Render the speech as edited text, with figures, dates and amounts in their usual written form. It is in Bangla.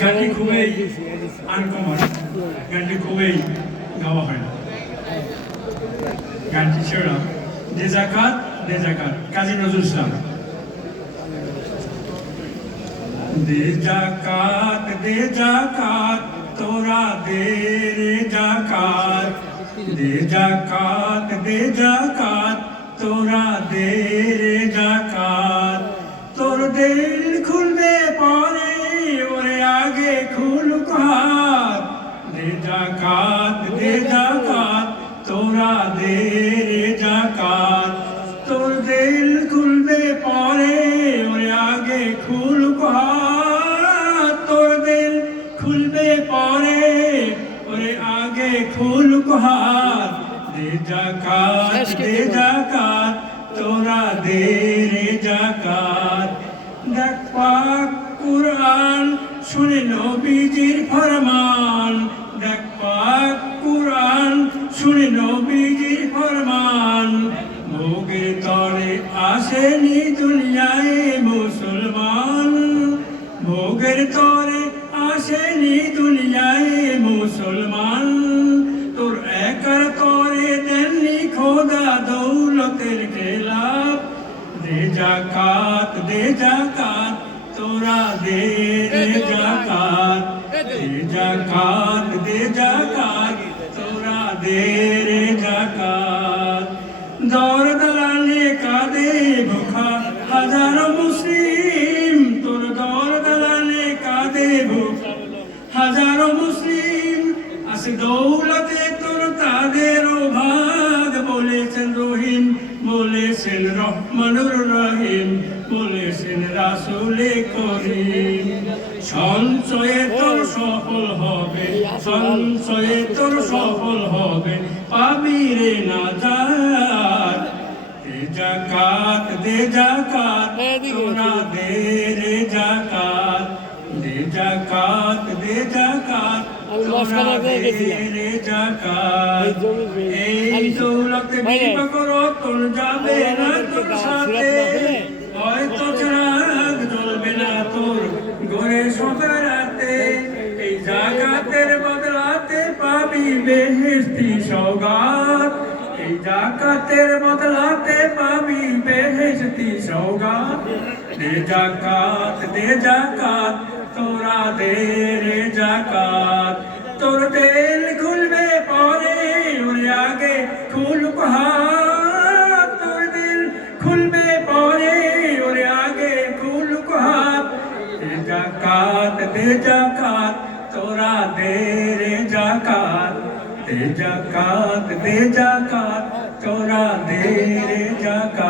গানটি খুবই আনকমন, গানটি খুবই গাওয়া হয় না। গানটি ছিল দে জাকাত কাজী নজরুল ইসলাম। দে জাকাত তোরা দে রে জাকাত, দে জাকাত তোরা দে রে জাকাত। তোর দিল খুলবে পরে ওরে আগে খুলুক হাত। দে জাকাত তোরা দে রে জাকাত। তোর দিল খুলবে পরে ওরে আগে খুলুক হাত। তোর দিল খুলবে পরে ওরে আগে খুলুক হাত। দে জাকাত তোরা দে রে জাকাত। দেখ পাক কুরআন শুনে নবীজির ফরমান। দেখ পাক কুরআন শুনে নবীজির ফরমান। ভোগের তরে আসেনি দুনিয়ায় মুসলমান। ভোগের তরে আসেনি দুনিয়ায় মুসলমান। তোর একার তরে দেননি খোদা দৌলতের খেলাফ। দে জাকাত তোরা দে রে জাকাত। দে জাকাত তোরা দে রে জাকাত। দর দালানে কাঁদে ভুখা হাজারো মুসলিম। তোর দর দালানে কাঁদে ভুখা হাজারো মুসলিম। আসে দৌলতে তোর তাদের ভাগ। বলেছেন রহিম, বলেছেন রহমানুর রহিম, বলেছেন রাসূলে করিম। সঞ্চয়ে তোর সফল হবে, সঞ্চয়ে তোর সফল হবে, পাবি রে নাজাত। দে জাকাত তোরা দে রে জাকাত। দে জাকাত তোরা দে রে জাকাত। এই দৌলতে বিপকরতন যাবে না তোর সাথে। হয়তো চিরাগ জ্বলবে না তোর ঘরে সকারাতে। এই জাকাতের বদলাতে পাবি বেহেশতি সওগাত। এই জাকাতের বদলাতে পাবি বেহেশতি সওগাত। দে জাকাত তোরা দে রে জাকাত। তোর দিল খুলবে পরে ওরে আগে খুলুক হাত। তোর দিল খুলবে পরে ওরে আগে খুলুক হাত। দে জাকাত তোরা দে রে জাকাত। দে জাকাত তোরা দে রে জাকাত।